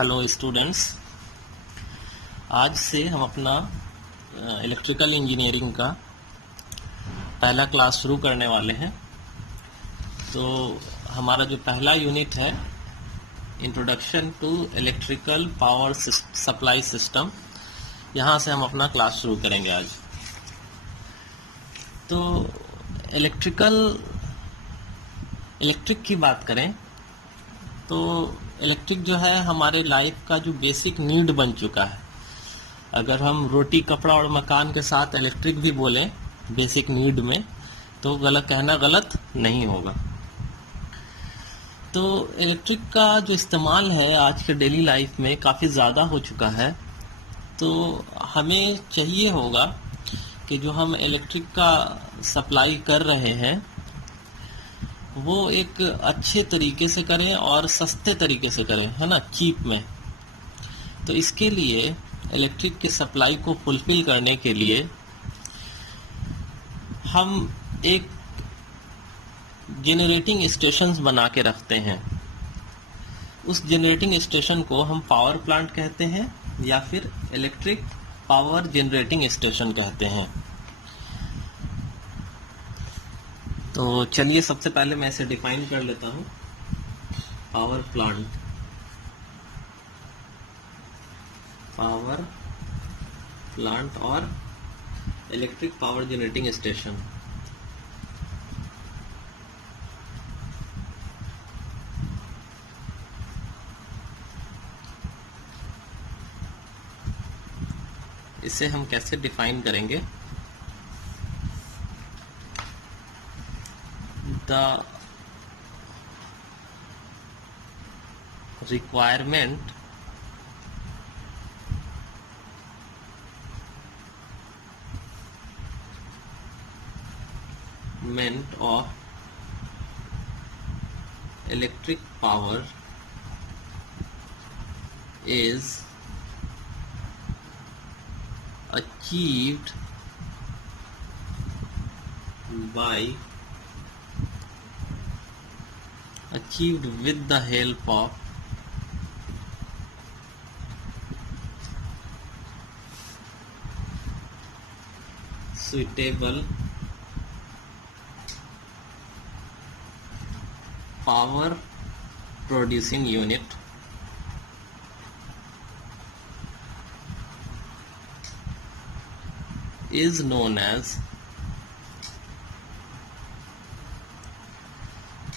Hello students, आज से हम अपना इलेक्ट्रिकल इंजीनियरिंग का पहला क्लास शुरू करने वाले हैं। तो हमारा जो पहला यूनिट है introduction to electrical power supply system, यहाँ से हम अपना क्लास शुरू करेंगे आज। तो इलेक्ट्रिक की बात करें तो इलेक्ट्रिक जो है हमारे लाइफ का जो बेसिक नीड बन चुका है। अगर हम रोटी कपड़ा और मकान के साथ इलेक्ट्रिक भी बोलें बेसिक नीड में, तो कहना गलत नहीं होगा। तो इलेक्ट्रिक का जो इस्तेमाल है आज के डेली लाइफ में काफ़ी ज़्यादा हो चुका है। तो हमें चाहिए होगा कि जो हम इलेक्ट्रिक का सप्लाई कर रहे हैं वो एक अच्छे तरीके से करें और सस्ते तरीके से करें, है ना, चीप में। तो इसके लिए इलेक्ट्रिक की सप्लाई को फुलफिल करने के लिए हम एक जेनरेटिंग स्टेशंस बना के रखते हैं। उस जेनरेटिंग स्टेशन को हम पावर प्लांट कहते हैं या फिर इलेक्ट्रिक पावर जनरेटिंग स्टेशन कहते हैं। तो चलिए सबसे पहले मैं इसे डिफाइन कर लेता हूं। पावर प्लांट और इलेक्ट्रिक पावर जनरेटिंग स्टेशन। इसे हम कैसे डिफाइन करेंगे? The requirement of electric power is achieved with the help of suitable power producing unit is known as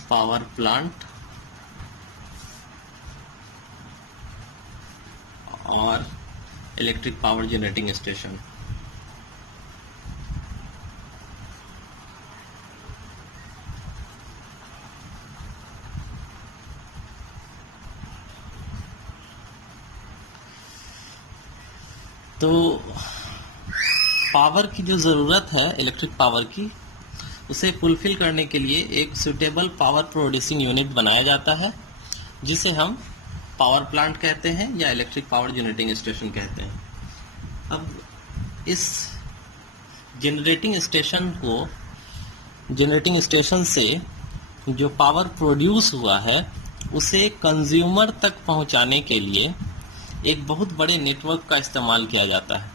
power plant और इलेक्ट्रिक पावर जनरेटिंग स्टेशन। तो power की जो ज़रूरत है इलेक्ट्रिक पावर की, उसे फुलफिल करने के लिए एक सुटेबल पावर प्रोड्यूसिंग यूनिट बनाया जाता है जिसे हम पावर प्लांट कहते हैं या इलेक्ट्रिक पावर जनरेटिंग स्टेशन कहते हैं। अब इस जनरेटिंग स्टेशन से जो पावर प्रोड्यूस हुआ है उसे कंज्यूमर तक पहुंचाने के लिए एक बहुत बड़े नेटवर्क का इस्तेमाल किया जाता है।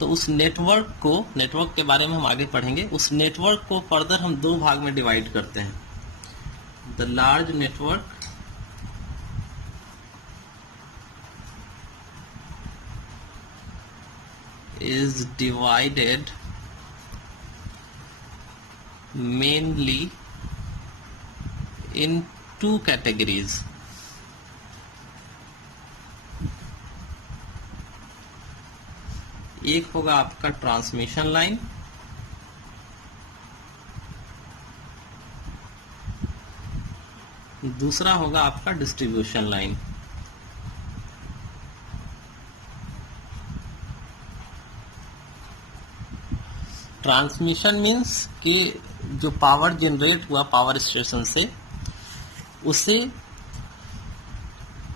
तो उस नेटवर्क के बारे में हम आगे पढ़ेंगे। उस नेटवर्क को फर्दर हम दो भाग में डिवाइड करते हैं। The large network is divided mainly in two categories. एक होगा आपका ट्रांसमिशन लाइन, दूसरा होगा आपका डिस्ट्रीब्यूशन लाइन। ट्रांसमिशन मीन्स कि जो पावर जनरेट हुआ पावर स्टेशन से उसे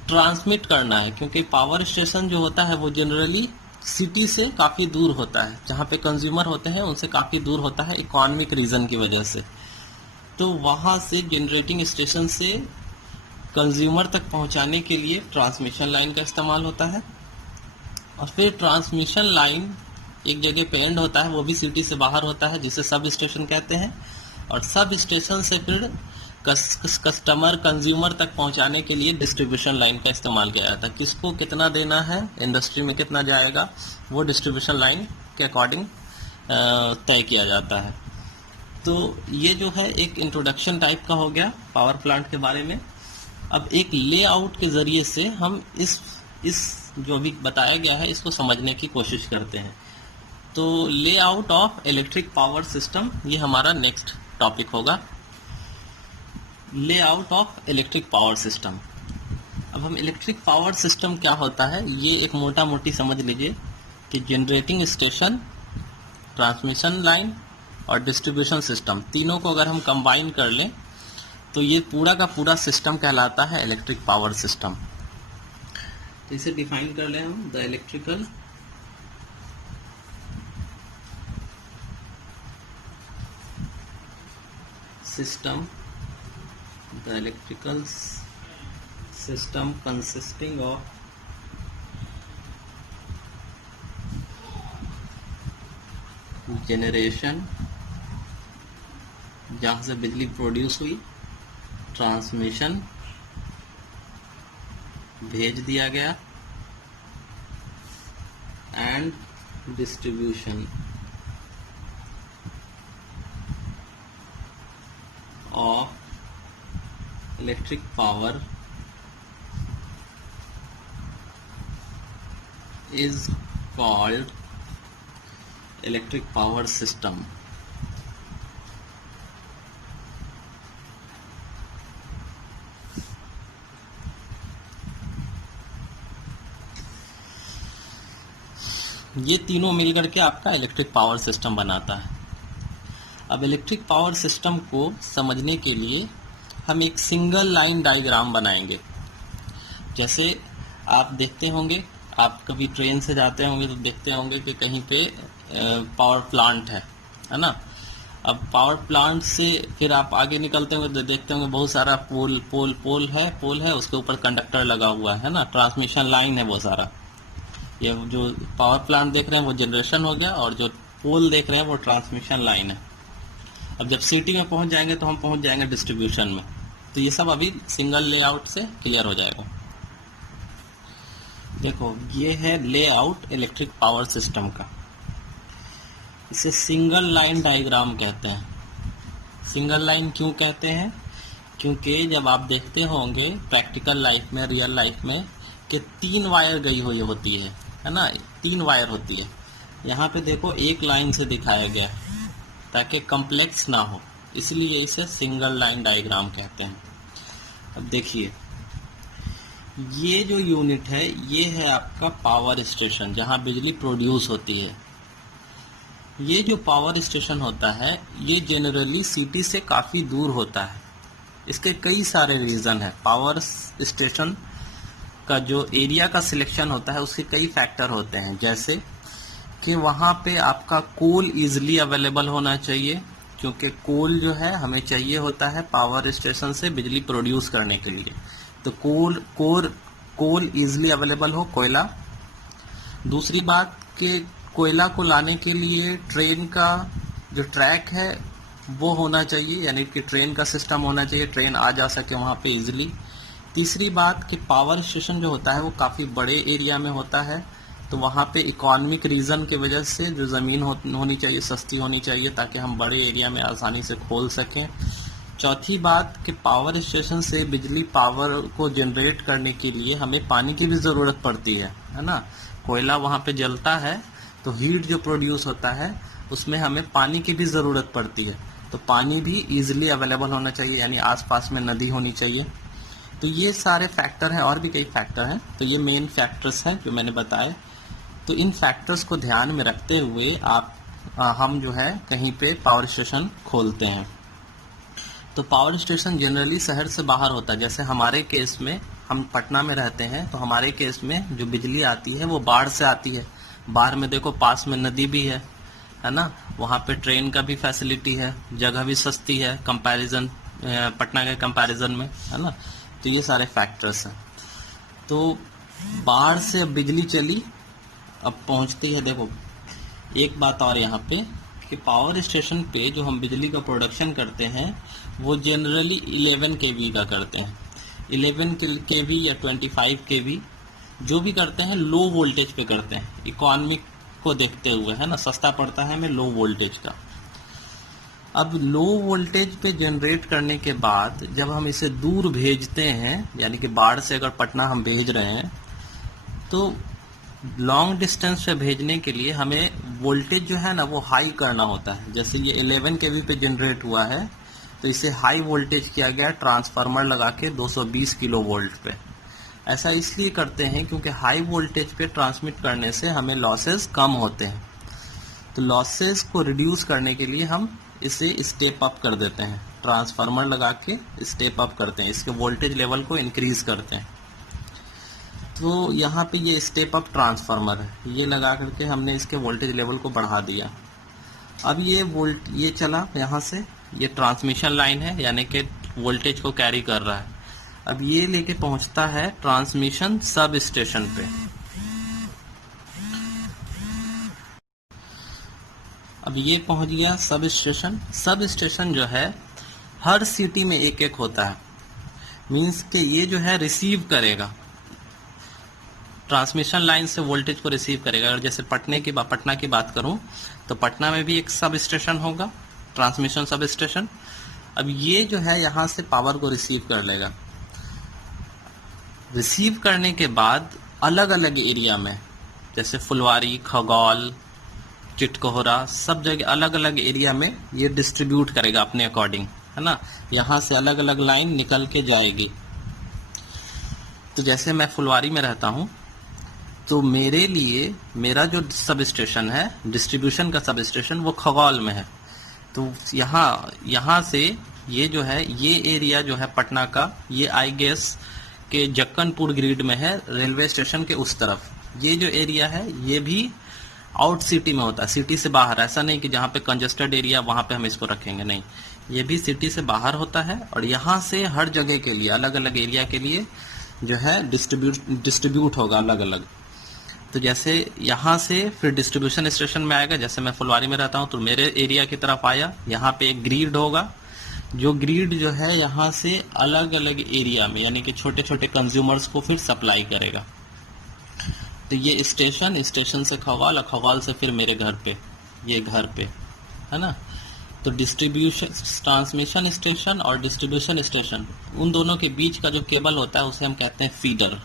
ट्रांसमिट करना है, क्योंकि पावर स्टेशन जो होता है वो जनरली सिटी से काफ़ी दूर होता है, जहाँ पे कंज्यूमर होते हैं उनसे काफ़ी दूर होता है इकोनॉमिक रीज़न की वजह से। तो वहाँ से जनरेटिंग स्टेशन से कंज्यूमर तक पहुंचाने के लिए ट्रांसमिशन लाइन का इस्तेमाल होता है, और फिर ट्रांसमिशन लाइन एक जगह पे एंड होता है, वो भी सिटी से बाहर होता है, जिसे सब स्टेशन कहते हैं। और सब स्टेशन से फिर कस्टमर कंज्यूमर तक पहुंचाने के लिए डिस्ट्रीब्यूशन लाइन का इस्तेमाल किया जाता है। किसको कितना देना है, इंडस्ट्री में कितना जाएगा, वो डिस्ट्रीब्यूशन लाइन के अकॉर्डिंग तय किया जाता है। तो ये जो है एक इंट्रोडक्शन टाइप का हो गया पावर प्लांट के बारे में। अब एक लेआउट के जरिए से हम इस जो भी बताया गया है इसको समझने की कोशिश करते हैं। तो layout of electric power system, ये हमारा नेक्स्ट टॉपिक होगा, layout of electric power system. अब हम इलेक्ट्रिक पावर सिस्टम क्या होता है ये एक मोटा मोटी समझ लीजिए कि जनरेटिंग स्टेशन, ट्रांसमिशन लाइन और डिस्ट्रीब्यूशन सिस्टम, तीनों को अगर हम कंबाइन कर लें तो ये पूरा का पूरा सिस्टम कहलाता है इलेक्ट्रिक पावर सिस्टम। तो इसे डिफाइन कर लें हम, the electrical system, the electrical system consisting of generation, जहाँ से बिजली प्रोड्यूस हुई, ट्रांसमिशन भेज दिया गया, and distribution of electric power is called electric power system. ये तीनों मिलकर के आपका इलेक्ट्रिक पावर सिस्टम बनाता है। अब इलेक्ट्रिक पावर सिस्टम को समझने के लिए हम एक सिंगल लाइन डायग्राम बनाएंगे। जैसे आप देखते होंगे, आप कभी ट्रेन से जाते होंगे तो देखते होंगे कि कहीं पे पावर प्लांट है ना। अब पावर प्लांट से फिर आप आगे निकलते होंगे तो देखते होंगे बहुत सारा पोल है, उसके ऊपर कंडक्टर लगा हुआ है ना, ट्रांसमिशन लाइन है वो सारा। ये जो पावर प्लांट देख रहे हैं वो जनरेशन हो गया, और जो पोल देख रहे हैं वो ट्रांसमिशन लाइन है। अब जब सिटी में पहुंच जाएंगे तो हम पहुंच जाएंगे डिस्ट्रीब्यूशन में। तो ये सब अभी सिंगल लेआउट से क्लियर हो जाएगा। देखो ये है लेआउट इलेक्ट्रिक पावर सिस्टम का, इसे सिंगल लाइन डायग्राम कहते हैं। सिंगल लाइन क्यों कहते हैं? क्योंकि जब आप देखते होंगे प्रैक्टिकल लाइफ में, रियल लाइफ में, कि 3 वायर गई हुई होती है ना, 3 वायर होती है। यहाँ पे देखो एक लाइन से दिखाया गया ताकि कॉम्प्लेक्स ना हो, इसलिए इसे सिंगल लाइन डायग्राम कहते हैं। अब देखिए ये जो यूनिट है ये है आपका पावर स्टेशन, जहाँ बिजली प्रोड्यूस होती है। ये जो पावर स्टेशन होता है ये जनरली सिटी से काफ़ी दूर होता है। इसके कई सारे रीज़न है। पावर स्टेशन का जो एरिया का सिलेक्शन होता है उसके कई फैक्टर होते हैं, जैसे कि वहाँ पे आपका कोल ईजिली अवेलेबल होना चाहिए, क्योंकि कोल जो है हमें चाहिए होता है पावर स्टेशन से बिजली प्रोड्यूस करने के लिए। तो कोल ईजिली अवेलेबल हो, कोयला। दूसरी बात कि कोयला को लाने के लिए ट्रेन का जो ट्रैक है वो होना चाहिए, यानी कि ट्रेन का सिस्टम होना चाहिए, ट्रेन आ जा सके वहाँ पे ईजिली। तीसरी बात कि पावर स्टेशन जो होता है वो काफ़ी बड़े एरिया में होता है, तो वहाँ पे इकोनॉमिक रीज़न की वजह से जो ज़मीन होनी चाहिए सस्ती होनी चाहिए, ताकि हम बड़े एरिया में आसानी से खोल सकें। चौथी बात कि पावर स्टेशन से बिजली पावर को जनरेट करने के लिए हमें पानी की भी ज़रूरत पड़ती है ना। कोयला वहाँ पे जलता है तो हीट जो प्रोड्यूस होता है उसमें हमें पानी की भी ज़रूरत पड़ती है, तो पानी भी ईजिली अवेलेबल होना चाहिए, यानी आसपास में नदी होनी चाहिए। तो ये सारे फैक्टर हैं, और भी कई फैक्टर हैं। तो ये मेन फैक्टर्स हैं जो मैंने बताए। तो इन फैक्टर्स को ध्यान में रखते हुए हम जो है कहीं पे पावर स्टेशन खोलते हैं। तो पावर स्टेशन जनरली शहर से बाहर होता है। जैसे हमारे केस में, हम पटना में रहते हैं, तो हमारे केस में जो बिजली आती है वो बाढ़ से आती है। बाढ़ में देखो पास में नदी भी है ना, वहाँ पे ट्रेन का भी फैसिलिटी है, जगह भी सस्ती है कंपैरिजन पटना के कंपैरिजन में, है ना। तो ये सारे फैक्टर्स हैं। तो बाढ़ से अब बिजली चली, अब पहुंचती है। देखो एक बात और यहाँ पे कि पावर स्टेशन पे जो हम बिजली का प्रोडक्शन करते हैं वो जनरली 11 केवी का करते हैं। 11 केवी या 25 केवी जो भी करते हैं लो वोल्टेज पे करते हैं, इकोनॉमिक को देखते हुए, है ना, सस्ता पड़ता है हमें लो वोल्टेज का। अब लो वोल्टेज पे जनरेट करने के बाद जब हम इसे दूर भेजते हैं, यानी कि बाढ़ से अगर पटना हम भेज रहे हैं, तो लॉन्ग डिस्टेंस पे भेजने के लिए हमें वोल्टेज जो है ना वो हाई करना होता है। जैसे ये 11 केवी पे जनरेट हुआ है तो इसे हाई वोल्टेज किया गया ट्रांसफार्मर लगा के 220 किलो वोल्ट पे। ऐसा इसलिए करते हैं क्योंकि हाई वोल्टेज पे ट्रांसमिट करने से हमें लॉसेस कम होते हैं। तो लॉसेस को रिड्यूस करने के लिए हम इसे स्टेप अप कर देते हैं, ट्रांसफार्मर लगा के स्टेप अप करते हैं, इसके वोल्टेज लेवल को इंक्रीज करते हैं। तो यहाँ पे ये स्टेप अप ट्रांसफार्मर है, ये लगा करके हमने इसके वोल्टेज लेवल को बढ़ा दिया। अब ये चला यहाँ से, ये ट्रांसमिशन लाइन है यानी कि वोल्टेज को कैरी कर रहा है। अब ये लेके पहुंचता है ट्रांसमिशन सब स्टेशन पे। अब ये पहुंच गया सब स्टेशन। सब स्टेशन जो है हर सिटी में एक एक होता है, मीन्स कि ये जो है रिसीव करेगा, ट्रांसमिशन लाइन से वोल्टेज को रिसीव करेगा। अगर जैसे पटना की बात करूं तो पटना में भी एक सब स्टेशन होगा, ट्रांसमिशन सब स्टेशन। अब ये जो है यहाँ से पावर को रिसीव कर लेगा। रिसीव करने के बाद अलग अलग एरिया में, जैसे फुलवारी, खगौल, चिटकोहरा, सब जगह अलग अलग एरिया में ये डिस्ट्रीब्यूट करेगा अपने अकॉर्डिंग, है ना। यहाँ से अलग अलग लाइन निकल के जाएगी। तो जैसे मैं फुलवारी में रहता हूँ तो मेरे लिए मेरा जो सब स्टेशन है, डिस्ट्रीब्यूशन का सब स्टेशन, वो खगौल में है। तो यहाँ से ये जो है, ये एरिया जो है पटना का, ये आई गेस के जक्कनपुर ग्रिड में है, रेलवे स्टेशन के उस तरफ। ये जो एरिया है ये भी आउट सिटी में होता है, सिटी से बाहर। ऐसा नहीं कि जहाँ पे कंजेस्टेड एरिया वहाँ पे हम इसको रखेंगे, नहीं, ये भी सिटी से बाहर होता है। और यहाँ से हर जगह के लिए, अलग अलग एरिया के लिए जो है डिस्ट्रीब्यूट होगा अलग अलग। तो जैसे यहाँ से फिर डिस्ट्रीब्यूशन स्टेशन में आएगा। जैसे मैं फुलवारी में रहता हूँ तो मेरे एरिया की तरफ आया, यहाँ पे एक ग्रिड होगा, जो ग्रिड जो है यहाँ से अलग अलग एरिया में, यानी कि छोटे छोटे कंज्यूमर्स को फिर सप्लाई करेगा। तो ये स्टेशन से खगौल, और खगौल से फिर मेरे घर पे, ये घर पे, है ना। तो ट्रांसमिशन स्टेशन और डिस्ट्रीब्यूशन स्टेशन, उन दोनों के बीच का जो केबल होता है उसे हम कहते हैं फीडर।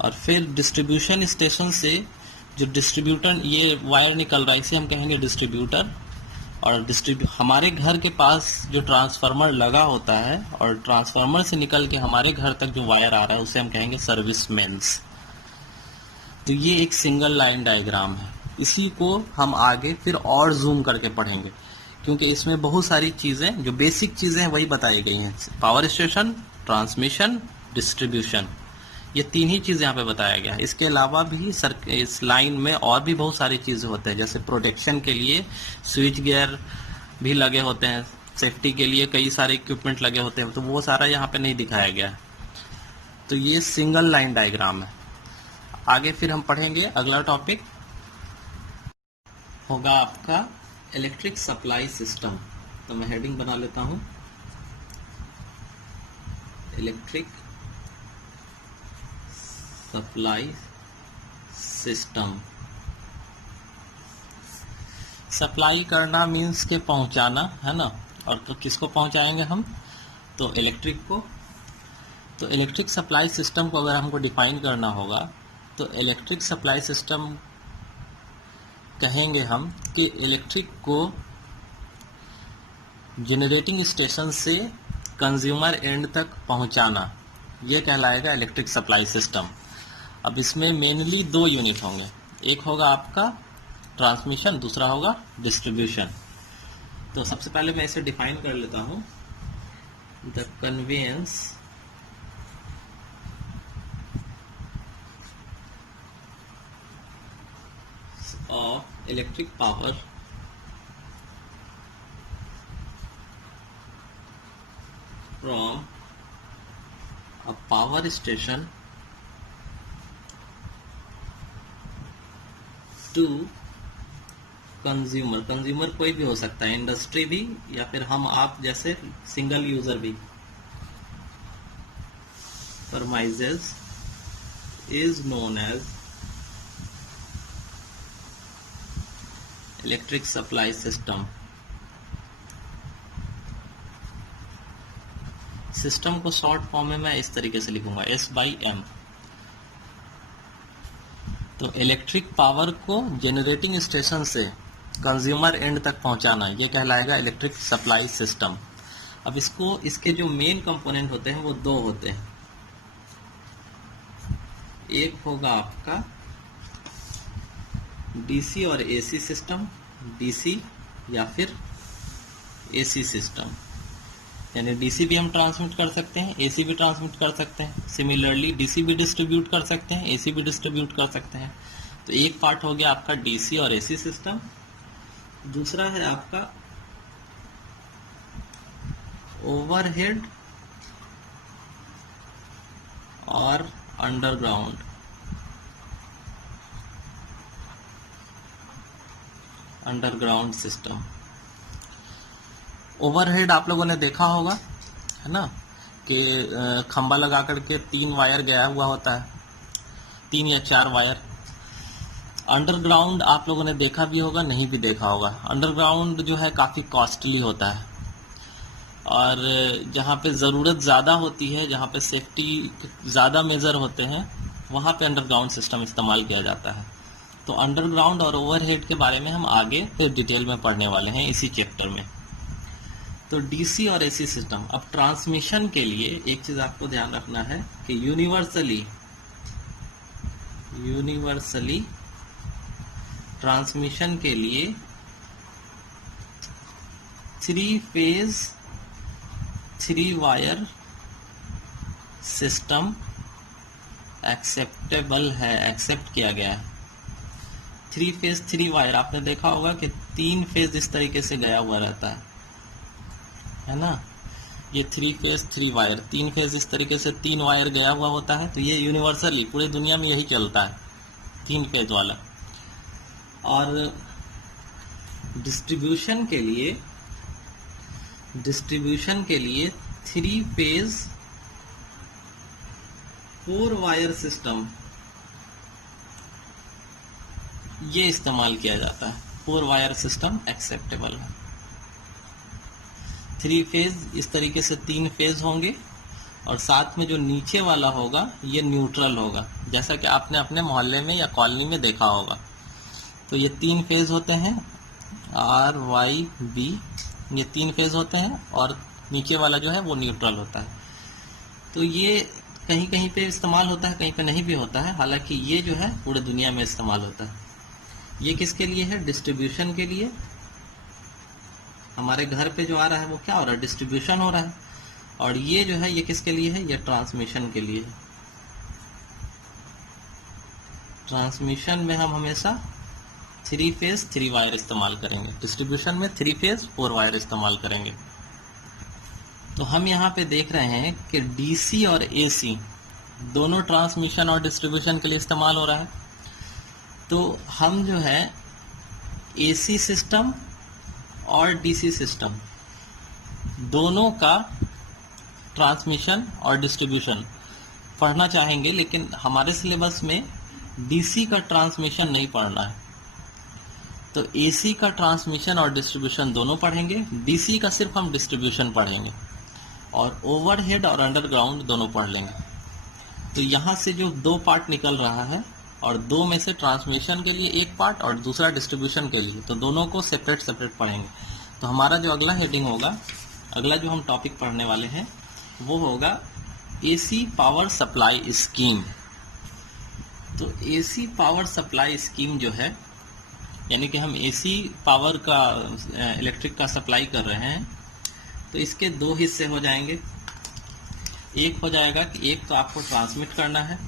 और फिर डिस्ट्रीब्यूशन स्टेशन से जो डिस्ट्रीब्यूटर, ये वायर निकल रहा है, इसे हम कहेंगे डिस्ट्रीब्यूटर। और हमारे घर के पास जो ट्रांसफार्मर लगा होता है और ट्रांसफार्मर से निकल के हमारे घर तक जो वायर आ रहा है उसे हम कहेंगे सर्विस मेन्स। तो ये एक सिंगल लाइन डायग्राम है। इसी को हम आगे फिर और जूम करके पढ़ेंगे, क्योंकि इसमें बहुत सारी चीज़ें, जो बेसिक चीज़ें हैं वही बताई गई हैं। पावर स्टेशन, ट्रांसमिशन, डिस्ट्रीब्यूशन, ये तीन ही चीज़ यहाँ पे बताया गया है। इसके अलावा भी इस लाइन में और भी बहुत सारी चीज़ें होते हैं, जैसे प्रोटेक्शन के लिए स्विच गियर भी लगे होते हैं, सेफ्टी के लिए कई सारे इक्विपमेंट लगे होते हैं, तो वो सारा यहाँ पे नहीं दिखाया गया है। तो ये सिंगल लाइन डायग्राम है। आगे फिर हम पढ़ेंगे, अगला टॉपिक होगा आपका इलेक्ट्रिक सप्लाई सिस्टम। तो मैं हेडिंग बना लेता हूँ, इलेक्ट्रिक सप्लाई सिस्टम। सप्लाई करना मीन्स के पहुंचाना, है ना। और तो किसको पहुंचाएंगे हम, तो इलेक्ट्रिक को। तो इलेक्ट्रिक सप्लाई सिस्टम को अगर हमको डिफाइन करना होगा तो इलेक्ट्रिक सप्लाई सिस्टम कहेंगे हम कि इलेक्ट्रिक को जनरेटिंग स्टेशन से कंज्यूमर एंड तक पहुंचाना, ये कहलाएगा इलेक्ट्रिक सप्लाई सिस्टम। अब इसमें मेनली दो यूनिट होंगे, एक होगा आपका ट्रांसमिशन, दूसरा होगा डिस्ट्रीब्यूशन। तो सबसे पहले मैं इसे डिफाइन कर लेता हूं, the conveyance of electric power from a power station to consumer, consumer कोई भी हो सकता है, इंडस्ट्री भी या फिर हम आप जैसे सिंगल यूजर भी, premises is known as electric supply system. System को शॉर्ट फॉर्म में मैं इस तरीके से लिखूंगा S/M। तो इलेक्ट्रिक पावर को जनरेटिंग स्टेशन से कंज्यूमर एंड तक पहुंचाना, ये कहलाएगा इलेक्ट्रिक सप्लाई सिस्टम। अब इसके जो मेन कंपोनेंट होते हैं वो दो होते हैं। एक होगा आपका डीसी और एसी सिस्टम, डीसी या फिर एसी सिस्टम, यानी डीसी भी हम ट्रांसमिट कर सकते हैं, एसी भी ट्रांसमिट कर सकते हैं। सिमिलरली डीसी भी डिस्ट्रीब्यूट कर सकते हैं, एसी भी डिस्ट्रीब्यूट कर सकते हैं। तो एक पार्ट हो गया आपका डीसी और एसी सिस्टम। दूसरा है आपका ओवरहेड और अंडरग्राउंड। Underground system. ओवरहेड आप लोगों ने देखा होगा, है ना, कि खंबा लगा करके 3 वायर गया हुआ होता है, 3 या 4 वायर। अंडरग्राउंड आप लोगों ने देखा भी होगा, नहीं भी देखा होगा। अंडरग्राउंड जो है काफ़ी कॉस्टली होता है और जहाँ पे ज़रूरत ज़्यादा होती है, जहाँ पे सेफ्टी ज़्यादा मेजर होते हैं, वहाँ पे अंडरग्राउंड सिस्टम इस्तेमाल किया जाता है। तो अंडरग्राउंड और ओवरहेड के बारे में हम आगे फिर डिटेल में पढ़ने वाले हैं इसी चैप्टर में। तो डीसी और एसी सिस्टम। अब ट्रांसमिशन के लिए एक चीज़ आपको ध्यान रखना है कि यूनिवर्सली ट्रांसमिशन के लिए 3 फेज 3 वायर सिस्टम एक्सेप्टेबल है, एक्सेप्ट किया गया है। 3 फेज 3 वायर आपने देखा होगा कि 3 फेज इस तरीके से गया हुआ रहता है ना। ये 3 फेज 3 वायर, 3 फेज इस तरीके से 3 वायर गया हुआ होता है। तो ये यूनिवर्सली पूरी दुनिया में यही चलता है, 3 फेज वाला। और डिस्ट्रीब्यूशन के लिए 3 फेज 4 वायर सिस्टम ये इस्तेमाल किया जाता है। 4 वायर सिस्टम एक्सेप्टेबल है। 3 फेज इस तरीके से 3 फेज होंगे और साथ में जो नीचे वाला होगा ये न्यूट्रल होगा, जैसा कि आपने अपने मोहल्ले में या कॉलोनी में देखा होगा। तो ये 3 फेज होते हैं, RYB, ये 3 फेज होते हैं और नीचे वाला जो है वो न्यूट्रल होता है। तो ये कहीं कहीं पे इस्तेमाल होता है, कहीं पे नहीं भी होता है। हालांकि ये जो है पूरे दुनिया में इस्तेमाल होता है। ये किसके लिए है? डिस्ट्रीब्यूशन के लिए। हमारे घर पे जो आ रहा है वो क्या हो रहा है? डिस्ट्रीब्यूशन हो रहा है। और ये जो है ये किसके लिए है? ये ट्रांसमिशन के लिए है। ट्रांसमिशन में हम हमेशा 3 फेज 3 वायर इस्तेमाल करेंगे, डिस्ट्रीब्यूशन में 3 फेज 4 वायर इस्तेमाल करेंगे। तो हम यहाँ पे देख रहे हैं कि डीसी और एसी दोनों ट्रांसमिशन और डिस्ट्रीब्यूशन के लिए इस्तेमाल हो रहा है। तो हम जो है एसी सिस्टम और डीसी सिस्टम दोनों का ट्रांसमिशन और डिस्ट्रीब्यूशन पढ़ना चाहेंगे, लेकिन हमारे सिलेबस में डीसी का ट्रांसमिशन नहीं पढ़ना है। तो एसी का ट्रांसमिशन और डिस्ट्रीब्यूशन दोनों पढ़ेंगे, डीसी का सिर्फ हम डिस्ट्रीब्यूशन पढ़ेंगे और ओवरहेड और अंडरग्राउंड दोनों पढ़ लेंगे। तो यहाँ से जो 2 पार्ट निकल रहा है और 2 में से ट्रांसमिशन के लिए 1 पार्ट और दूसरा डिस्ट्रीब्यूशन के लिए, तो दोनों को सेपरेट सेपरेट पढ़ेंगे। तो हमारा जो अगला हेडिंग होगा, अगला जो हम टॉपिक पढ़ने वाले हैं वो होगा एसी पावर सप्लाई स्कीम। तो एसी पावर सप्लाई स्कीम जो है, यानी कि हम एसी पावर का इलेक्ट्रिक का सप्लाई कर रहे हैं, तो इसके 2 हिस्से हो जाएंगे। एक हो जाएगा कि एक तो आपको ट्रांसमिट करना है,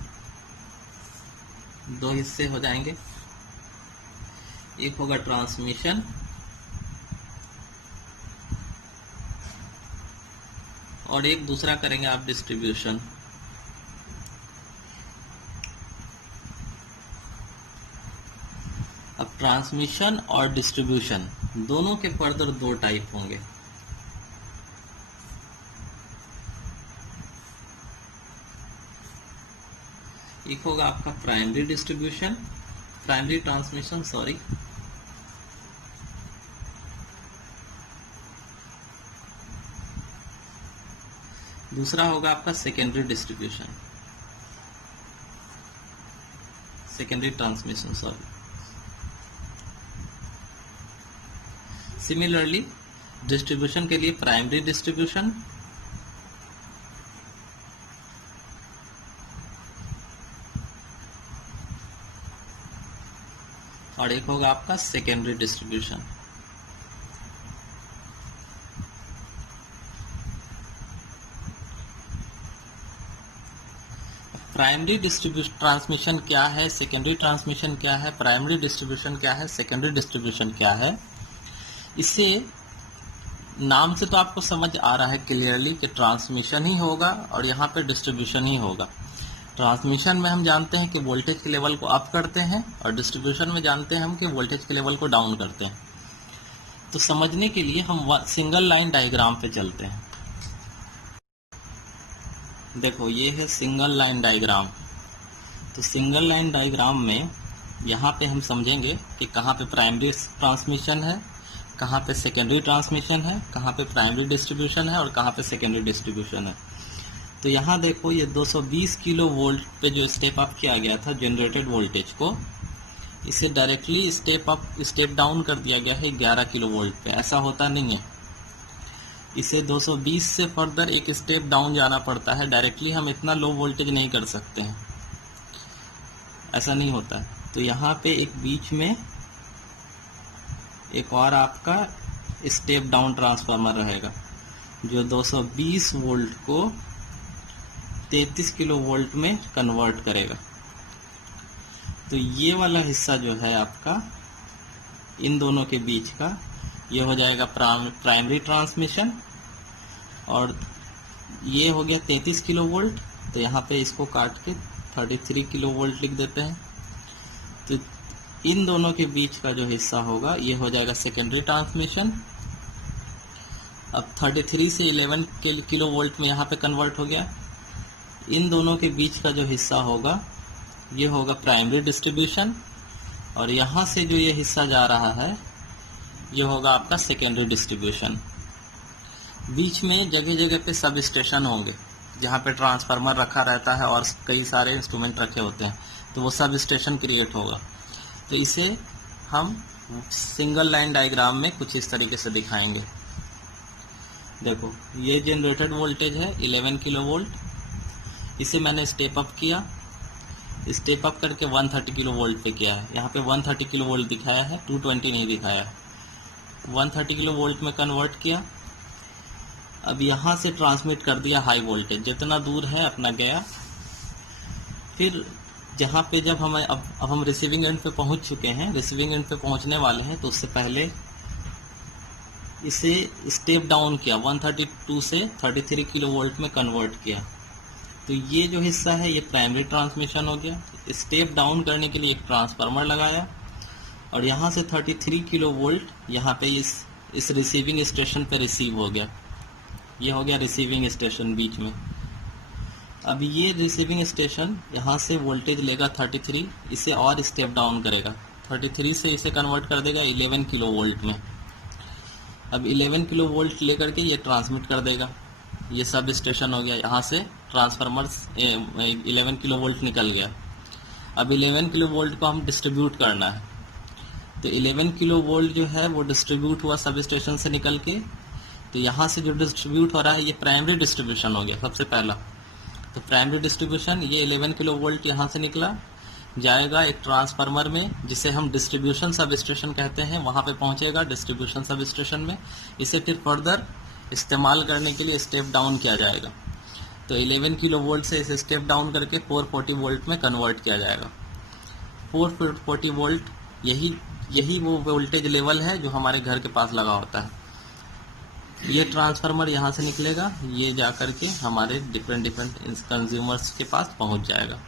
2 हिस्से हो जाएंगे। एक होगा ट्रांसमिशन और एक दूसरा करेंगे आप डिस्ट्रीब्यूशन। ट्रांसमिशन और डिस्ट्रीब्यूशन दोनों के फर्दर दो टाइप होंगे। एक होगा आपका primary distribution, primary transmission, sorry, दूसरा होगा आपका secondary distribution, secondary transmission, sorry. Similarly distribution के लिए प्राइमरी डिस्ट्रीब्यूशन और एक होगा आपका secondary distribution. Primary distribution transmission क्या है, सेकेंडरी ट्रांसमिशन क्या है, प्राइमरी डिस्ट्रीब्यूशन क्या है, सेकेंडरी डिस्ट्रीब्यूशन क्या है, इससे नाम से तो आपको समझ आ रहा है क्लियरली कि ट्रांसमिशन ही होगा और यहाँ पे डिस्ट्रीब्यूशन ही होगा। ट्रांसमिशन में हम जानते हैं कि वोल्टेज के लेवल को अप करते हैं और डिस्ट्रीब्यूशन में जानते हैं हम कि वोल्टेज के लेवल को डाउन करते हैं। तो समझने के लिए हम सिंगल लाइन डायग्राम पे चलते हैं। देखो ये है सिंगल लाइन डायग्राम। तो सिंगल लाइन डायग्राम में यहाँ पे हम समझेंगे कि कहाँ पे प्राइमरी ट्रांसमिशन है, कहाँ पे सेकेंडरी ट्रांसमिशन है, कहाँ पे प्राइमरी डिस्ट्रीब्यूशन है और कहाँ पे सेकेंडरी डिस्ट्रीब्यूशन है। तो यहाँ देखो ये 220 किलो वोल्ट पे जो स्टेप अप किया गया था जनरेटेड वोल्टेज को, इसे डायरेक्टली स्टेप डाउन कर दिया गया है 11 किलो वोल्ट पे। ऐसा होता नहीं है, इसे 220 से फर्दर एक स्टेप डाउन जाना पड़ता है। डायरेक्टली हम इतना लो वोल्टेज नहीं कर सकते हैं, ऐसा नहीं होता है। तो यहाँ पे एक बीच में एक और आपका स्टेप डाउन ट्रांसफार्मर रहेगा जो 220 वोल्ट को 33 किलो वोल्ट में कन्वर्ट करेगा। तो ये वाला हिस्सा जो है आपका इन दोनों के बीच का, ये हो जाएगा प्राइमरी ट्रांसमिशन और ये हो गया 33 किलो वोल्ट। तो यहाँ पे इसको काट के 33 किलो वोल्ट लिख देते हैं। तो इन दोनों के बीच का जो हिस्सा होगा ये हो जाएगा सेकेंडरी ट्रांसमिशन। अब 33 से 11 किलो वोल्ट में यहाँ पे कन्वर्ट हो गया। इन दोनों के बीच का जो हिस्सा होगा ये होगा प्राइमरी डिस्ट्रीब्यूशन और यहाँ से जो ये हिस्सा जा रहा है ये होगा आपका सेकेंडरी डिस्ट्रीब्यूशन। बीच में जगह जगह पे सब स्टेशन होंगे जहाँ पे ट्रांसफार्मर रखा रहता है और कई सारे इंस्ट्रूमेंट रखे होते हैं, तो वो सब स्टेशन क्रिएट होगा। तो इसे हम सिंगल लाइन डायग्राम में कुछ इस तरीके से दिखाएंगे। देखो ये जनरेटेड वोल्टेज है 11 किलो वोल्ट, इसे मैंने स्टेप अप किया, स्टेप अप करके 130 किलो वोल्ट पे किया है। यहाँ पे 130 किलो वोल्ट दिखाया है, 220 नहीं दिखाया है। 130 किलो वोल्ट में कन्वर्ट किया। अब यहाँ से ट्रांसमिट कर दिया हाई वोल्टेज, जितना दूर है अपना गया। फिर जहाँ पे जब हम अब हम रिसीविंग एंड पे पहुँच चुके हैं, रिसीविंग एंड पे पहुँचने वाले हैं, तो उससे पहले इसे स्टेप डाउन किया, 132 से 33 किलो वोल्ट में कन्वर्ट किया। तो ये जो हिस्सा है ये प्राइमरी ट्रांसमिशन हो गया। स्टेप डाउन करने के लिए एक ट्रांसफार्मर लगाया और यहाँ से 33 किलो वोल्ट यहाँ पे इस रिसीविंग स्टेशन पे रिसीव हो गया। ये हो गया रिसीविंग स्टेशन बीच में। अब ये रिसीविंग स्टेशन यहाँ से वोल्टेज लेगा 33, इसे और स्टेप डाउन करेगा, 33 से इसे कन्वर्ट कर देगा 11 किलो वोल्ट में। अब 11 किलो वोल्ट लेकर के ये ट्रांसमिट कर देगा। ये सब स्टेशन हो गया, यहाँ से ट्रांसफार्मर 11 किलो वोल्ट निकल गया। अब 11 किलो वोल्ट को हम डिस्ट्रीब्यूट करना है। तो 11 किलो वोल्ट जो है वो डिस्ट्रीब्यूट हुआ सब स्टेशन से निकल के। तो यहाँ से जो डिस्ट्रीब्यूट हो रहा है ये प्राइमरी डिस्ट्रीब्यूशन हो गया सबसे पहला। तो प्राइमरी डिस्ट्रीब्यूशन ये 11 किलो वोल्ट यहाँ से निकला, जाएगा एक ट्रांसफार्मर में जिसे हम डिस्ट्रीब्यूशन सब स्टेशन कहते हैं, वहाँ पे पहुँचेगा डिस्ट्रीब्यूशन सब स्टेशन में। इसे फिर फर्दर इस्तेमाल करने के लिए स्टेप डाउन किया जाएगा। तो 11 किलो वोल्ट से इसे स्टेप डाउन करके 440 वोल्ट में कन्वर्ट किया जाएगा। 440 वोल्ट यही वो वोल्टेज लेवल है जो हमारे घर के पास लगा होता है। ये ट्रांसफार्मर यहाँ से निकलेगा, ये जा कर के हमारे डिफरेंट कंज्यूमर्स के पास पहुँच जाएगा।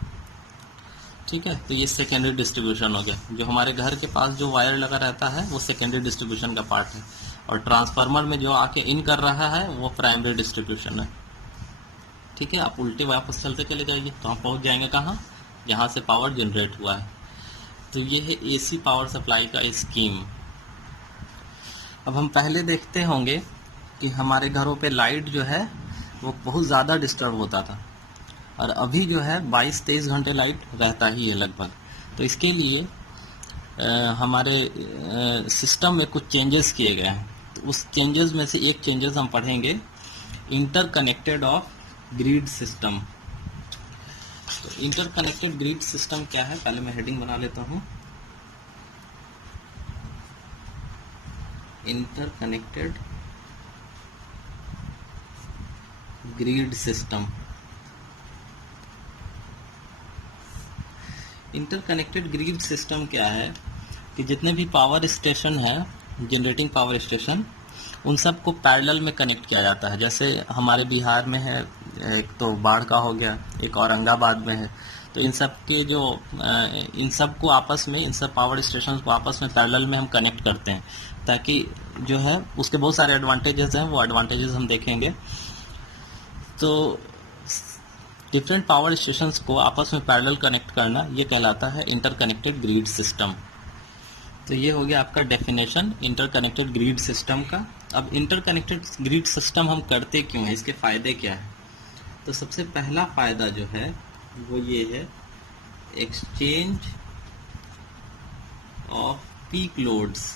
ठीक है, तो ये सेकेंडरी डिस्ट्रीब्यूशन हो गया। जो हमारे घर के पास जो वायर लगा रहता है वो सेकेंडरी डिस्ट्रीब्यूशन का पार्ट है, और ट्रांसफार्मर में जो आके इन कर रहा है वो प्राइमरी डिस्ट्रीब्यूशन है। ठीक है, आप उल्टे वापस चलते चले जाइए तो हम पहुंच जाएंगे कहाँ, जहाँ से पावर जनरेट हुआ है। तो ये है एसी पावर सप्लाई का स्कीम। अब हम पहले देखते होंगे कि हमारे घरों पे लाइट जो है वो बहुत ज़्यादा डिस्टर्ब होता था, और अभी जो है 22-23 घंटे लाइट रहता ही है लगभग। तो इसके लिए हमारे सिस्टम में कुछ चेंजेस किए गए हैं। तो उस चेंजेस में से एक चेंजेस हम पढ़ेंगे, इंटरकनेक्टेड ऑफ ग्रिड सिस्टम। तो इंटरकनेक्टेड ग्रिड सिस्टम क्या है, पहले मैं हेडिंग बना लेता हूँ। Interconnected grid system. Interconnected grid system क्या है कि जितने भी पावर स्टेशन है, जनरेटिंग पावर स्टेशन, उन सबको पैरेलल में कनेक्ट किया जाता है। जैसे हमारे बिहार में है, एक तो बाढ़ का हो गया, एक औरंगाबाद में है। तो इन सब के जो इन सब को आपस में, इन सब पावर स्टेशन को आपस में पैरेलल में हम कनेक्ट करते हैं, ताकि जो है उसके बहुत सारे एडवांटेजेस हैं, वो एडवांटेजेस हम देखेंगे। तो डिफरेंट पावर स्टेशंस को आपस में पैरेलल कनेक्ट करना, ये कहलाता है इंटरकनेक्टेड ग्रिड सिस्टम। तो ये हो गया आपका डेफिनेशन इंटरकनेक्टेड ग्रिड सिस्टम का। अब इंटरकनेक्टेड ग्रिड सिस्टम हम करते क्यों हैं, इसके फ़ायदे क्या है? तो सबसे पहला फ़ायदा जो है वो ये है, exchange off peak loads.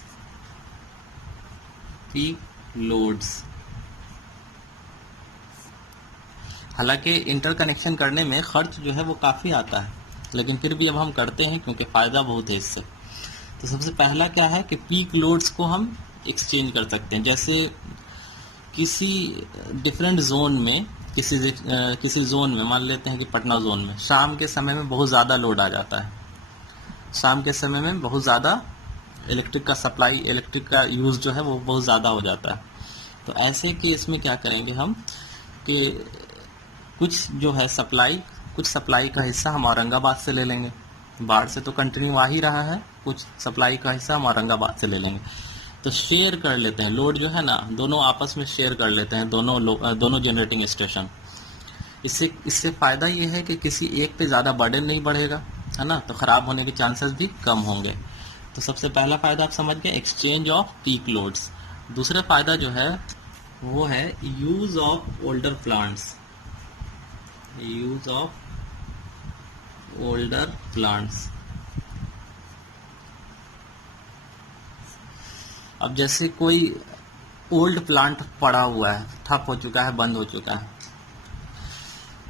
Peak loads, हालांकि इंटरकनेक्शन करने में खर्च जो है वो काफ़ी आता है, लेकिन फिर भी अब हम करते हैं क्योंकि फ़ायदा बहुत है इससे। तो सबसे पहला क्या है कि पीक लोड्स को हम एक्सचेंज कर सकते हैं। जैसे किसी डिफरेंट जोन में, किसी जोन में, मान लेते हैं कि पटना जोन में शाम के समय में बहुत ज़्यादा लोड आ जाता है, शाम के समय में बहुत ज़्यादा इलेक्ट्रिक का सप्लाई, इलेक्ट्रिक का यूज़ जो है वो बहुत ज़्यादा हो जाता है। तो ऐसे केस में क्या करेंगे हम कि कुछ जो है सप्लाई, कुछ सप्लाई का हिस्सा हम औरंगाबाद से ले लेंगे, बाढ़ से तो कंटिन्यू आ ही रहा है, कुछ सप्लाई का हिस्सा हम औरंगाबाद से ले लेंगे। तो शेयर कर लेते हैं लोड जो है ना, दोनों आपस में शेयर कर लेते हैं, दोनों जनरेटिंग स्टेशन। इससे फ़ायदा ये है कि किसी एक पे ज़्यादा बर्डन नहीं बढ़ेगा, है ना, तो ख़राब होने के चांसेस भी कम होंगे। तो सबसे पहला फ़ायदा आप समझ गए, एक्सचेंज ऑफ पीक लोड्स। दूसरा फ़ायदा जो है वो है use of older plants. Use of older plants. अब जैसे कोई ओल्ड प्लांट पड़ा हुआ है, ठप हो चुका है, बंद हो चुका है,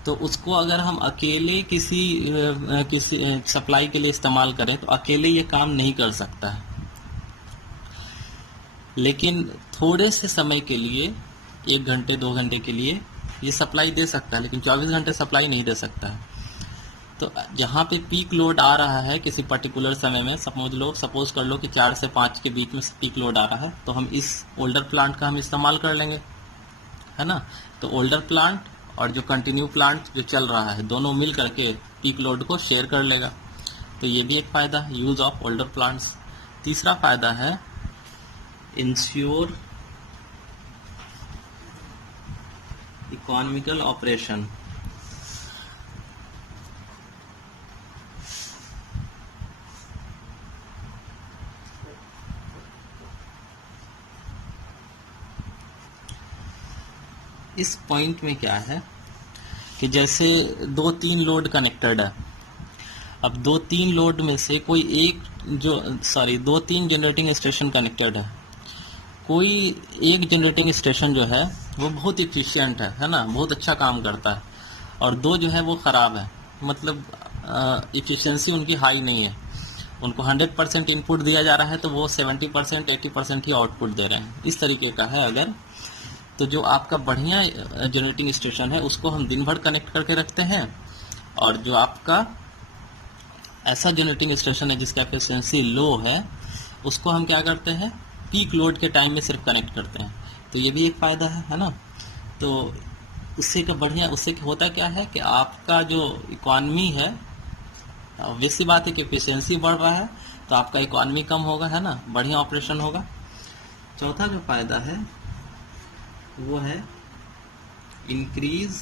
तो उसको अगर हम अकेले किसी सप्लाई के लिए इस्तेमाल करें तो अकेले ये काम नहीं कर सकता है, लेकिन थोड़े से समय के लिए, 1 घंटे 2 घंटे के लिए ये सप्लाई दे सकता है, लेकिन 24 घंटे सप्लाई नहीं दे सकता है। तो यहाँ पे पीक लोड आ रहा है किसी पर्टिकुलर समय में, सपोज कर लो कि 4 से 5 के बीच में पीक लोड आ रहा है, तो हम इस ओल्डर प्लांट का हम इस्तेमाल कर लेंगे, है ना। तो ओल्डर प्लांट और जो कंटिन्यू प्लांट जो चल रहा है, दोनों मिल करके पीक लोड को शेयर कर लेगा। तो ये भी एक फ़ायदा, यूज़ ऑफ ओल्डर प्लांट्स। तीसरा फ़ायदा है इंश्योर इकोनॉमिकल ऑपरेशन। इस पॉइंट में क्या है कि जैसे 2-3 लोड कनेक्टेड है, अब 2-3 लोड में से कोई एक 2-3 जनरेटिंग स्टेशन कनेक्टेड है, कोई एक जनरेटिंग स्टेशन जो है वो बहुत इफिशिएंट है ना, बहुत अच्छा काम करता है, और 2 जो है वो ख़राब है, मतलब इफिशिएंसी उनकी हाई नहीं है, उनको 100% इनपुट दिया जा रहा है तो वो 70% 80% ही आउटपुट दे रहे हैं। इस तरीके का है अगर, तो जो आपका बढ़िया जनरेटिंग स्टेशन है उसको हम दिन भर कनेक्ट करके रखते हैं, और जो आपका ऐसा जनरेटिंग स्टेशन है जिसका एफिशिएंसी लो है उसको हम क्या करते हैं, पीक लोड के टाइम में सिर्फ कनेक्ट करते हैं। तो ये भी एक फ़ायदा है ना। तो उससे होता क्या है कि आपका जो इकॉनमी है ऑब्वियस सी बात है कि एफिशिएंसी बढ़ रहा है तो आपका इकोनॉमी कम होगा, है ना, बढ़िया ऑपरेशन होगा। चौथा जो फायदा है वो है इंक्रीज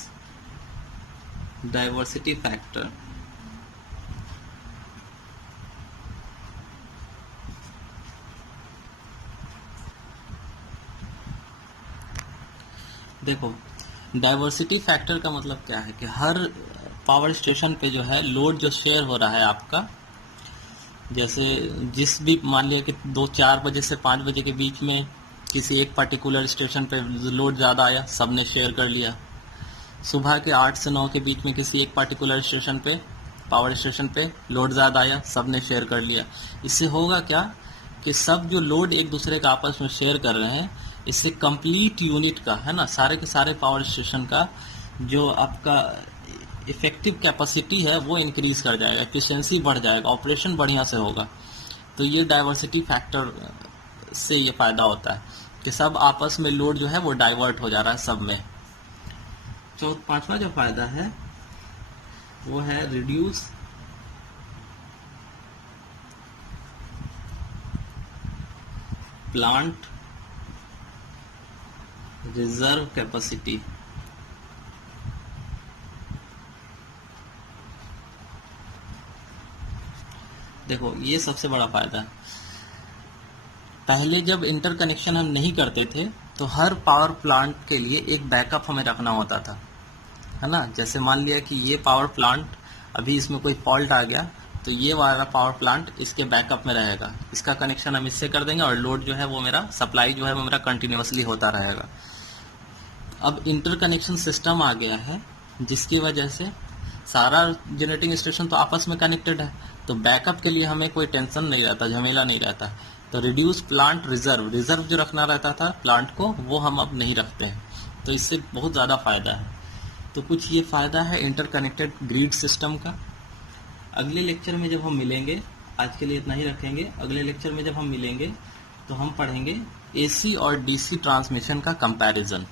डाइवर्सिटी फैक्टर। देखो, डाइवर्सिटी फैक्टर का मतलब क्या है कि हर पावर स्टेशन पे जो है लोड जो शेयर हो रहा है आपका, जैसे जिस भी मान लिया कि 2-4 बजे से 5 बजे के बीच में किसी एक पर्टिकुलर स्टेशन पे लोड ज़्यादा आया, सबने शेयर कर लिया। सुबह के 8 से 9 के बीच में किसी एक पर्टिकुलर स्टेशन पे, पावर स्टेशन पे लोड ज़्यादा आया, सबने शेयर कर लिया। इससे होगा क्या कि सब जो लोड एक दूसरे का आपस में शेयर कर रहे हैं, इससे कंप्लीट यूनिट का, है ना, सारे के सारे पावर स्टेशन का जो आपका इफेक्टिव कैपेसिटी है वो इंक्रीज कर जाएगा, एफिशिएंसी बढ़ जाएगा, ऑपरेशन बढ़िया से होगा। तो ये डाइवर्सिटी फैक्टर से ये फ़ायदा होता है कि सब आपस में लोड जो है वो डाइवर्ट हो जा रहा है सब में। पांचवा जो फायदा है वो है रिड्यूस प्लांट रिजर्व कैपेसिटी। देखो, ये सबसे बड़ा फायदा है। पहले जब इंटरकनेक्शन हम नहीं करते थे तो हर पावर प्लांट के लिए एक बैकअप हमें रखना होता था, है ना। जैसे मान लिया कि ये पावर प्लांट अभी इसमें कोई फॉल्ट आ गया तो ये वाला पावर प्लांट इसके बैकअप में रहेगा, इसका कनेक्शन हम इससे कर देंगे और लोड जो है वो मेरा सप्लाई जो है वो मेरा कंटिन्यूअसली होता रहेगा। अब इंटरकनेक्शन सिस्टम आ गया है जिसकी वजह से सारा जनरेटिंग स्टेशन तो आपस में कनेक्टेड है, तो बैकअप के लिए हमें कोई टेंशन नहीं रहता, झमेला नहीं रहता। तो रिड्यूस प्लांट रिजर्व जो रखना रहता था प्लांट को, वो हम अब नहीं रखते हैं, तो इससे बहुत ज़्यादा फायदा है। तो कुछ ये फ़ायदा है इंटरकनेक्टेड ग्रिड सिस्टम का। अगले लेक्चर में जब हम मिलेंगे, आज के लिए इतना ही रखेंगे, अगले लेक्चर में जब हम मिलेंगे तो हम पढ़ेंगे एसी और डीसी ट्रांसमिशन का कंपैरिजन।